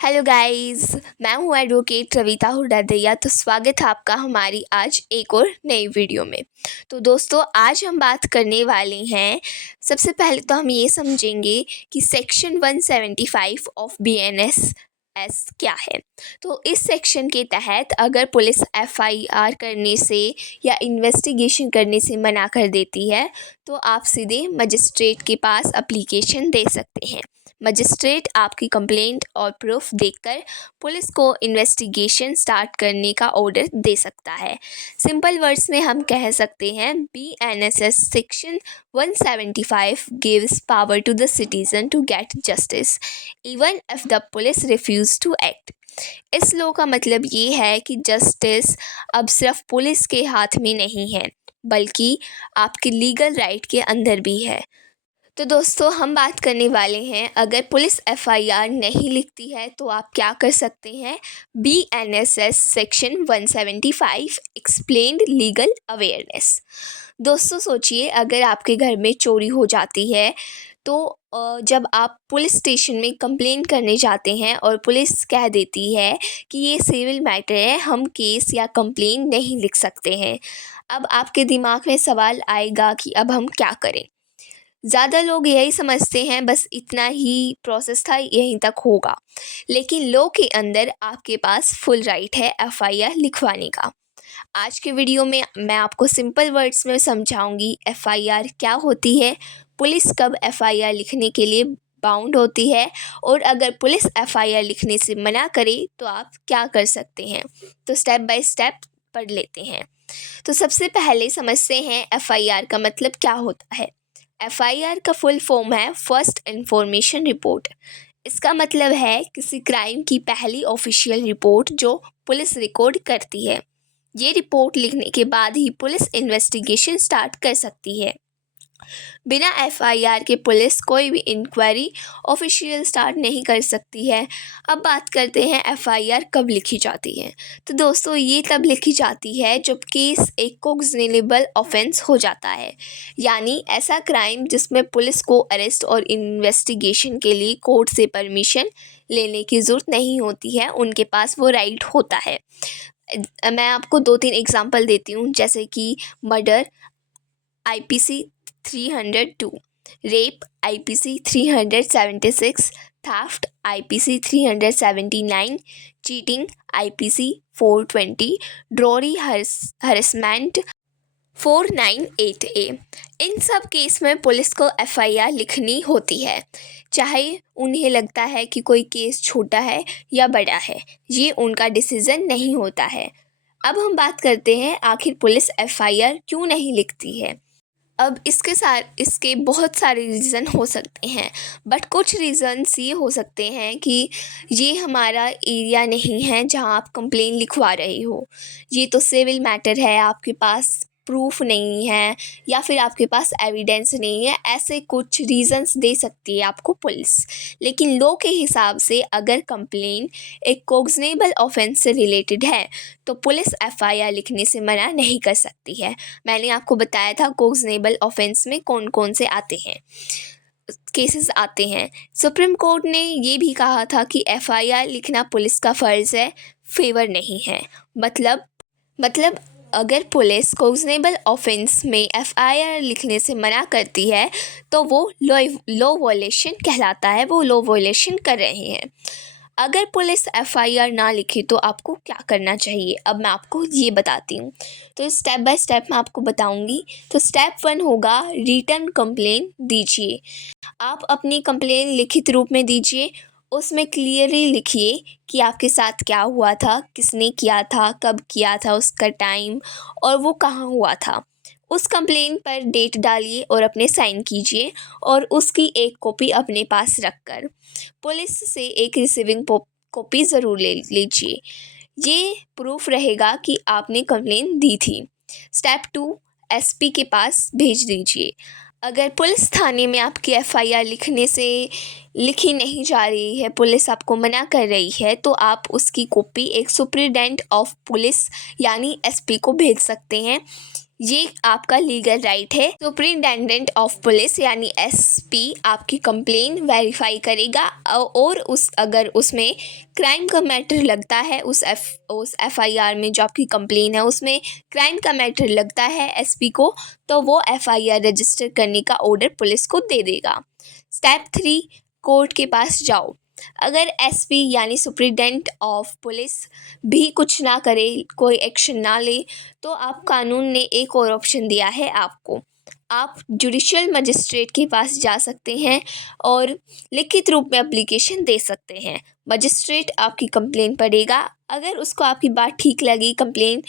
Hello guys, मैं हूँ advocate Ravita Hooda दैया। तो स्वागत है आपका हमारी आज एक और नई वीडियो में। तो दोस्तों, आज हम बात करने वाले हैं। सबसे पहले तो हम ये समझेंगे कि सेक्शन 175 ऑफ बीएनएस क्या है। तो इस सेक्शन के तहत अगर पुलिस एफआईआर करने से या इन्वेस्टिगेशन करने से मना कर देती है तो आप सीधे मजिस्ट्रेट के पास एप्लीकेशन दे सकते हैं। मजिस्ट्रेट आपकी कंप्लेंट और प्रूफ देखकर पुलिस को इन्वेस्टिगेशन स्टार्ट करने का ऑर्डर दे सकता है। सिंपल वर्ड्स में हम कह सकते हैं BNS section 175 gives power to the citizen to get justice even if the police refuse to act. इस लॉ का मतलब ये है कि जस्टिस अब सिर्फ पुलिस के हाथ में नहीं है, बल्कि आपके लीगल राइट के अंदर भी है। तो दोस्तों, हम बात करने वाले हैं, अगर पुलिस एफआईआर नहीं लिखती है तो आप क्या कर सकते हैं। BNS section 175 explained legal awareness. दोस्तों सोचिए, अगर आपके घर में चोरी हो जाती है तो जब आप पुलिस स्टेशन में कंप्लेन करने जाते हैं और पुलिस कह देती है कि ये सिविल मैटर है, हम केस या कंप्लेन नहीं लिख सकते हैं। अब आपके दिमाग में सवाल आएगा कि अब हम क्या करें। ज़्यादा लोग यही समझते हैं बस इतना ही प्रोसेस था, यहीं तक होगा, लेकिन लॉ के अंदर आपके पास फुल राइट है एफआईआर लिखवाने का। आज के वीडियो में मैं आपको सिंपल वर्ड्स में समझाऊंगी एफआईआर क्या होती है, पुलिस कब एफआईआर लिखने के लिए बाउंड होती है, और अगर पुलिस एफआईआर लिखने से मना करे तो आप क्या कर सकते हैं। तो स्टेप बाय स्टेप पढ़ लेते हैं। तो सबसे पहले समझते हैं एफआईआर का मतलब क्या होता है। एफआईआर का फुल फॉर्म है फर्स्ट इंफॉर्मेशन रिपोर्ट। इसका मतलब है किसी क्राइम की पहली ऑफिशियल रिपोर्ट जो पुलिस रिकॉर्ड करती है। ये रिपोर्ट लिखने के बाद ही पुलिस इन्वेस्टिगेशन स्टार्ट कर सकती है। बिना एफआईआर के पुलिस कोई भी इंक्वायरी ऑफिशियल स्टार्ट नहीं कर सकती है। अब बात करते हैं एफआईआर कब लिखी जाती है। तो दोस्तों, ये तब लिखी जाती है जब केस एक कॉग्निजेबल ऑफेंस हो जाता है, यानी ऐसा क्राइम जिसमें पुलिस को अरेस्ट और इन्वेस्टिगेशन के लिए कोर्ट से परमिशन लेने की ज़रूरत नहीं होती है, उनके पास वो राइट होता है। मैं आपको 2-3 एग्जांपल देती हूँ, जैसे कि murder IPC 302, rape IPC 376, theft IPC 379, cheating IPC 420, dowry harassment 498A। इन सब केस में पुलिस को एफआईआर लिखनी होती है, चाहे उन्हें लगता है कि कोई केस छोटा है या बड़ा है, ये उनका डिसीजन नहीं होता है। अब हम बात करते हैं आखिर पुलिस एफआईआर क्यों नहीं लिखती है। अब इसके बहुत सारे रीज़न हो सकते हैं, बट कुछ रीज़न्स ये हो सकते हैं कि ये हमारा एरिया नहीं है जहाँ आप कंप्लेन लिखवा रहे हो। ये तो सिविल मैटर है, आपके पास प्रूफ नहीं है या फिर आपके पास एविडेंस नहीं है, ऐसे कुछ रीज़न्स दे सकती है आपको पुलिस। लेकिन लॉ के हिसाब से अगर कंप्लेन एक कॉग्निजेबल ऑफेंस से रिलेटेड है तो पुलिस एफआईआर लिखने से मना नहीं कर सकती है। मैंने आपको बताया था कॉग्निजेबल ऑफेंस में कौन कौन से आते हैं, केसेस आते हैं। सुप्रीम कोर्ट ने ये भी कहा था कि एफआईआर लिखना पुलिस का फ़र्ज़ है, फेवर नहीं है। मतलब अगर पुलिस कॉग्निजेबल ऑफेंस में एफआईआर लिखने से मना करती है तो वो लॉ वॉयलेशन कहलाता है, वो लॉ वॉयलेशन कर रहे हैं। अगर पुलिस एफआईआर ना लिखे तो आपको क्या करना चाहिए, अब मैं आपको ये बताती हूँ। तो स्टेप बाय स्टेप मैं आपको बताऊँगी। तो स्टेप 1 होगा रिटन कंप्लेन दीजिए। आप अपनी कंप्लेन लिखित रूप में दीजिए, उसमें क्लियरली लिखिए कि आपके साथ क्या हुआ था, किसने किया था, कब किया था, उसका टाइम और वो कहाँ हुआ था। उस कंप्लेन पर डेट डालिए और अपने साइन कीजिए, और उसकी एक कॉपी अपने पास रखकर पुलिस से एक रिसीविंग कॉपी ज़रूर ले लीजिए। ये प्रूफ रहेगा कि आपने कंप्लेन दी थी। स्टेप 2, एसपी के पास भेज दीजिए। अगर पुलिस थाने में आपकी एफआईआर लिखी नहीं जा रही है, पुलिस आपको मना कर रही है, तो आप उसकी कॉपी एक सुप्रिटेंडेंट ऑफ पुलिस यानी एसपी को भेज सकते हैं। ये आपका लीगल राइट है। सुपरिटेंडेंट ऑफ पुलिस यानी एसपी आपकी कंप्लेन वेरीफाई करेगा और अगर उसमें क्राइम का मैटर लगता है, उस एफआईआर में जो आपकी कंप्लेन है उसमें क्राइम का मैटर लगता है एसपी को, तो वो एफआईआर रजिस्टर करने का ऑर्डर पुलिस को दे देगा। स्टेप 3, कोर्ट के पास जाओ। अगर एसपी यानी सुपरिटेंडेंट ऑफ पुलिस भी कुछ ना करे, कोई एक्शन ना ले, तो आप कानून ने एक और ऑप्शन दिया है आपको। आप जुडिशियल मजिस्ट्रेट के पास जा सकते हैं और लिखित रूप में एप्लीकेशन दे सकते हैं। मजिस्ट्रेट आपकी कंप्लेन पढ़ेगा, अगर उसको आपकी बात ठीक लगी, कंप्लेन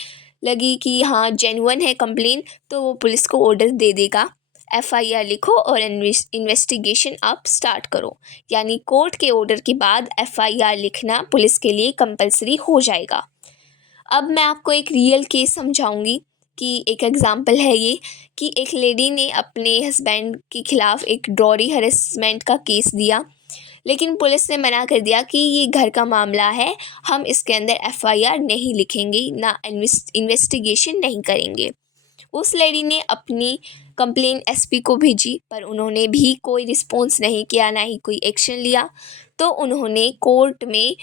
लगी कि हाँ जेन्युइन है कंप्लेन, तो वो पुलिस को ऑर्डर दे देगा एफआईआर लिखो और इन्वेस्टिगेशन आप स्टार्ट करो। यानी कोर्ट के ऑर्डर के बाद एफआईआर लिखना पुलिस के लिए कंपलसरी हो जाएगा। अब मैं आपको एक रियल केस समझाऊंगी कि एक एग्ज़ाम्पल है ये कि एक लेडी ने अपने हस्बैंड के ख़िलाफ़ एक डॉरी हरेसमेंट का केस दिया, लेकिन पुलिस ने मना कर दिया कि ये घर का मामला है, हम इसके अंदर एफआईआर नहीं लिखेंगे, ना इन्वेस्टिगेशन नहीं करेंगे। उस लेडी ने अपनी कंप्लेन एसपी को भेजी, पर उन्होंने भी कोई रिस्पॉन्स नहीं किया, ना ही कोई एक्शन लिया। तो उन्होंने कोर्ट में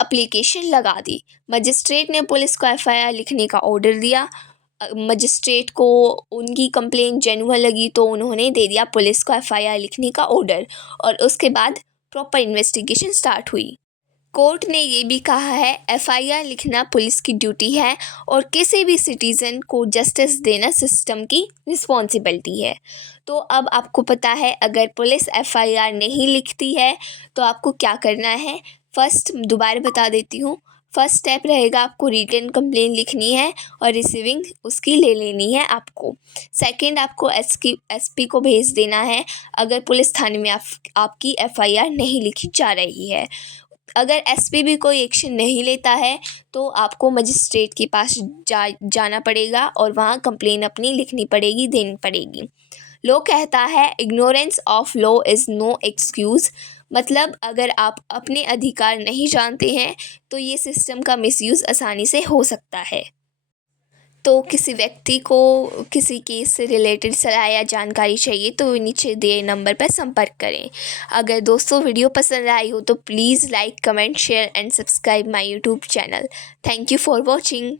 एप्लीकेशन लगा दी। मजिस्ट्रेट ने पुलिस को एफआईआर लिखने का ऑर्डर दिया। मजिस्ट्रेट को उनकी कंप्लेन जेन्युइन लगी, तो उन्होंने दे दिया पुलिस को एफआईआर लिखने का ऑर्डर और उसके बाद प्रॉपर इन्वेस्टिगेशन स्टार्ट हुई। कोर्ट ने ये भी कहा है एफआईआर लिखना पुलिस की ड्यूटी है और किसी भी सिटीज़न को जस्टिस देना सिस्टम की रिस्पॉन्सिबिलिटी है। तो अब आपको पता है अगर पुलिस एफआईआर नहीं लिखती है तो आपको क्या करना है। फर्स्ट दोबारा बता देती हूँ, फर्स्ट स्टेप रहेगा आपको रिटन कंप्लेन लिखनी है और रिसीविंग उसकी ले लेनी है आपको। सेकंड, आपको एसपी को भेज देना है अगर पुलिस थाने में आपकी एफआईआर नहीं लिखी जा रही है। अगर एसपी भी कोई एक्शन नहीं लेता है तो आपको मजिस्ट्रेट के पास जाना पड़ेगा और वहाँ कंप्लेन अपनी लिखनी पड़ेगी, देनी पड़ेगी। लॉ कहता है ignorance of law is no excuse, मतलब अगर आप अपने अधिकार नहीं जानते हैं तो ये सिस्टम का मिसयूज़ आसानी से हो सकता है। तो किसी व्यक्ति को किसी केस से रिलेटेड सलाह या जानकारी चाहिए तो नीचे दिए नंबर पर संपर्क करें। अगर दोस्तों वीडियो पसंद आई हो तो please like, comment, share and subscribe my YouTube channel. Thank you for watching.